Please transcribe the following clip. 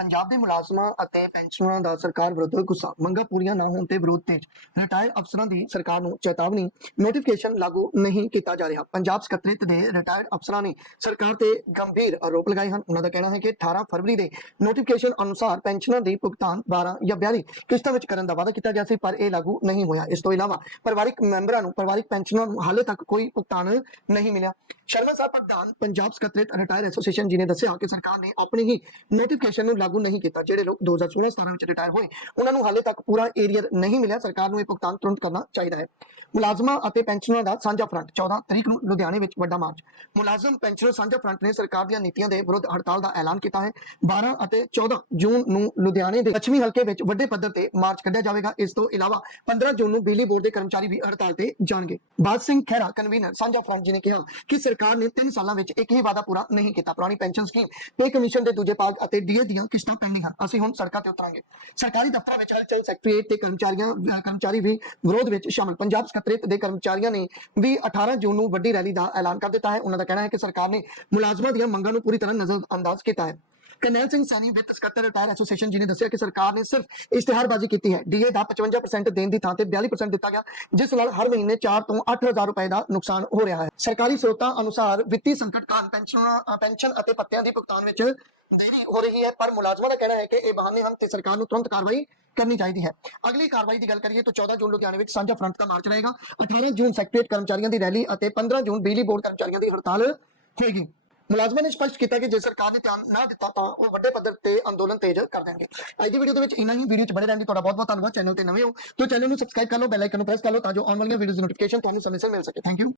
ਪੰਜਾਬ ਦੇ ਮੁਲਾਜ਼ਮਾਂ ਅਤੇ ਪੈਨਸ਼ਨਰਾਂ ਦਾ ਸਰਕਾਰ ਵਿਰੁੱਧ ਗੁੱਸਾ, ਮੰਗਾਂ ਪੂਰੀਆਂ ਨਾ ਹੋਣ ਤੇ ਵਿਰੋਧ ਤੇਜ। ਰਿਟਾਇਰ ਅਫਸਰਾਂ ਦੀ ਸਰਕਾਰ ਨੂੰ ਚੇਤਾਵਨੀ ਨੋਟੀਫਿਕੇਸ਼ਨ ਲਾਗੂ ਨਹੀਂ ਕੀਤਾ ਜਾ ਰਿਹਾ। ਪੰਜਾਬ ਸਕੱਤਰੇਤ ਦੇ ਰਿਟਾਇਰਡ ਅਫਸਰਾਂ ਨੇ ਸਰਕਾਰ ਤੇ ਗੰਭੀਰ ਆਰੋਪ ਲਗਾਏ ਹਨ। ਉਹਨਾਂ ਦਾ ਕਹਿਣਾ ਹੈ ਕਿ 18 ਫਰਵਰੀ ਦੇ ਨੋਟੀਫਿਕੇਸ਼ਨ ਅਨੁਸਾਰ ਪੈਨਸ਼ਨਾਂ ਦੀ ਭੁਗਤਾਨ 12 ਜਾਂ 42 ਕਿਸ਼ਤਾਂ ਵਿੱਚ ਕਰਨ ਦਾ ਵਾਅਦਾ ਕੀਤਾ ਗਿਆ ਸੀ, ਪਰ ਇਹ ਲਾਗੂ ਨਹੀਂ ਹੋਇਆ। ਇਸ ਤੋਂ ਇਲਾਵਾ ਪਰਿਵਾਰਿਕ ਮੈਂਬਰਾਂ ਨੂੰ, ਪਰਿਵਾਰਿਕ ਪੈਨਸ਼ਨਾਂ ਨੂੰ ਹਾਲੇ ਤੱਕ ਕੋਈ ਭੁਗਤਾਨ ਨਹੀਂ ਮਿਲਿਆ। ਸ਼ਰਮਾ ਸਾਹਿਬ ਪ੍ਰਧਾਨ, ਪੰਜਾਬ ਸਕੱਤਰੇਤ ਰਿਟਾਇਰ ਐਸੋਸੀਏਸ਼ਨ ਜੀ ਨੇ ਦੱਸਿਆ ਕਿ ਸਰਕਾਰ ਨੇ ਆਪਣੀ ਹੀ ਨੋਟੀਫਿਕੇਸ਼ਨ ਨੂੰ ਲਾਗੂ ਨਹੀਂ ਕੀਤਾ। ਜਿਹੜੇ ਲੋਕ 2016-17 ਵਿੱਚ ਰਿਟਾਇਰ ਹੋਏ, ਉਹਨਾਂ ਨੂੰ ਹਾਲੇ ਤੱਕ ਪੂਰਾ ਏਰੀਅਰ ਨਹੀਂ ਮਿਲਿਆ। ਸਰਕਾਰ ਨੂੰ ਇਹ ਭੁਗਤਾਨ ਤੁਰੰਤ ਕਰਨਾ ਚਾਹੀਦਾ ਹੈ। ਮੁਲਾਜ਼ਮਾਂ ਅਤੇ ਪੈਨਸ਼ਨਰਾਂ ਦਾ ਸਾਂਝਾ ਫਰੰਟ 14 ਤਰੀਕ ਨੂੰ ਲੁਧਿਆਣੇ ਵਿੱਚ ਵੱਡਾ ਮਾਰਚ ਮੁਲਾਜ਼ਮ, ਪੈਨਸ਼ਨਰ, ਸਾਂਝਾ ਫਰੰਟ ਨੇ ਸਰਕਾਰ ਦੀਆਂ ਨੀਤੀਆਂ ਦੇ ਵਿਰੁੱਧ ਹੜਤਾਲ ਦਾ ਐਲਾਨ ਕੀਤਾ ਹੈ। 12 ਅਤੇ 14 ਜੂਨ ਨੂੰ ਲੁਧਿਆਣੇ ਦੇ ਪੱਛਮੀ ਹਲਕੇ ਵਿੱਚ ਵੱਡੇ ਪੱਧਰ ਤੇ ਮਾਰਚ ਕੱਢਿਆ ਜਾਵੇਗਾ। ਇਸ ਤੋਂ ਇਲਾਵਾ 15 ਜੂਨ ਨੂੰ ਬਿਜਲੀ ਬੋਰਡ ਦੇ ਕਰਮਚਾਰੀ ਵੀ ਹੜਤਾਲ ਤੇ ਜਾਣਗੇ। ਬਾਦ ਸਿੰਘ ਖਹਿਰਾ ਕਨਵੀਨਰ ਸਾਂਝਾ ਫਰੰਟ ਜੀ ਨੇ ਕਿਹਾ ਕਿ ਸਰਕਾਰ ਨੇ 3 ਸਾਲਾਂ ਵਿੱਚ ਇੱਕ ਹੀ ਵਾਅਦਾ ਪੂਰਾ ਨਹੀਂ ਕੀਤਾ। ਪੁਰਾਣੀ ਪੈਨਸ਼ਨ ਸਕੀਮ ਪੇ ਕਮਿਸ਼ਨ ਦੇ ਦੂਜੇ ਭਾਗ ਅਤੇ ਡੀਏ ਦੀਆਂ ਕਿਸ਼ਤਾਂ ਪੈਂਡਿੰਗ ਹਨ ਅਸੀਂ ਹੁਣ ਸੜਕਾਂ ਤੇ ਉਤਰਾਂਗੇ। ਸਰਕਾਰੀ ਦਫ਼ਤਰਾਂ ਵਿੱਚ ਹਲਚਲ ਸੈਕਟਰੀਏਟ ਤੇ ਕਰਮਚਾਰੀਆਂ ਕਰਮਚਾਰੀ ਵੀ ਵਿਰੋਧ ਵਿੱਚ ਸ਼ਾਮਲ। ਪੰਜਾਬ ਸਕੱਤਰੇਤ ਦੇ ਕਰਮਚਾਰੀਆਂ ਨੇ ਵੀ 18 ਜੂਨ ਨੂੰ ਵੱਡੀ ਰੈਲੀ ਦਾ ਐਲਾਨ ਕਰ ਦਿੱਤਾ ਹੈ। ਉਹਨਾਂ ਦਾ ਕਹਿਣਾ ਹੈ ਕਿ ਸਰਕਾਰ ਨੇ ਮੁਲਾਜ਼ਮਾਂ ਦੀਆਂ ਮੰਗਾਂ ਨੂੰ ਪੂਰੀ ਤਰ੍ਹਾਂ ਨਜ਼ਰਅੰਦਾਜ਼ ਕੀਤਾ ਹੈ। ਕਰਨੈਲ ਸਿੰਘ ਸੈਣੀ, ਵਿੱਤ ਸਕੱਤਰ, ਰਿਟਾਇਰ ਐਸੋਸੀਏਸ਼ਨ ਜੀ ਨੇ ਦੱਸਿਆ ਕਿ ਸਰਕਾਰ ਨੇ ਸਿਰਫ ਇਸ਼ਤਿਹਾਰਬਾਜ਼ੀ ਕੀਤੀ ਹੈ। ਡੀਏ ਦਾ 55% ਦੇਣ ਦੀ ਥਾਂ ਤੇ 42% ਦਿੱਤਾ ਗਿਆ, ਜਿਸ ਨਾਲ ਹਰ ਮਹੀਨੇ 4 ਤੋਂ 8000 ਰੁਪਏ ਦਾ ਨੁਕਸਾਨ ਹੋ ਰਿਹਾ ਹੈ। ਸਰਕਾਰੀ ਸਰੋਤਾਂ ਅਨੁਸਾਰ ਵਿੱਤੀ ਸੰਕਟ ਕਾਰਨ ਪੈਨਸ਼ਨਾਂ ਪੈਨਸ਼ਨ ਅਤੇ ਪੱਤਿਆਂ ਦੀ ਭੁਗਤਾਨ ਵਿੱਚ ਦੇਰੀ ਹੋ ਰਹੀ ਹੈ, ਪਰ ਮੁਲਾਜ਼ਮਾਂ ਦਾ ਕਹਿਣਾ ਹੈ ਕਿ ਇਹ ਬਹਾਨੇ ਹਨ ਤੇ ਸਰਕਾਰ ਨੂੰ ਤੁਰੰਤ ਕਾਰਵਾਈ ਕਰਨੀ ਚਾਹੀਦੀ ਹੈ। ਅਗਲੀ ਕਾਰਵਾਈ ਦੀ ਗੱਲ ਕਰੀਏ ਤਾਂ 14 ਜੂਨ ਲੁਧਿਆਣੇ ਵਿੱਚ ਸਾਂਝਾ ਫਰੰਟ ਦਾ ਮਾਰਚ ਰਹੇਗਾ। 18 ਜੂਨ ਸੈਕਟਰੀਏਟ ਕਰਮਚਾਰੀਆਂ ਦੀ ਰੈਲੀ ਅਤੇ 15 ਜੂਨ ਬਿਜਲੀ ਬੋਰਡ ਕਰਮਚਾਰੀਆਂ ਦੀ ਹੜਤਾਲ ਹੋਏਗੀ। ਮੁਲਾਜ਼ਮਾਂ ਨੇ ਸਪਸ਼ਟ ਕੀਤਾ ਕਿ ਜੇ ਸਰਕਾਰ ਨੇ ਧਿਆਨ ਨਾ ਦਿੱਤਾ ਤਾਂ ਉਹ ਵੱਡੇ ਪੱਧਰ ਤੇ ਅੰਦੋਲਨ ਤੇਜ਼ ਕਰ ਦੇਣਗੇ। ਅੱਜ ਦੀ ਵੀਡੀਓ ਦੇ ਵਿੱਚ ਇੰਨਾ ਹੀ। ਵੀਡੀਓ ਚ ਬਣੇ ਰਹਿਣ ਦੀ ਤੁਹਾਡਾ ਬਹੁਤ ਬਹੁਤ ਧੰਨਵਾਦ। ਚੈਨਲ ਤੇ ਨਵੇਂ ਹੋ ਤਾਂ ਚੈਨਲ ਨੂੰ ਸਬਸਕ੍ਰਾਈਬ ਕਰ ਲਓ ਬੈਲ ਆਈਕਨ ਨੂੰ ਪ੍ਰੈਸ ਕਰ ਲਓ ਤਾਂ ਜੋ ਆਉਣ ਵਾਲੀਆਂ ਵੀਡੀਓਜ਼ ਦੀ ਨੋਟੀਫਿਕੇਸ਼ਨ ਤੁਹਾਨੂੰ ਸਮੇਂ ਸਿਰ ਮਿਲ ਸਕੇ। Thank you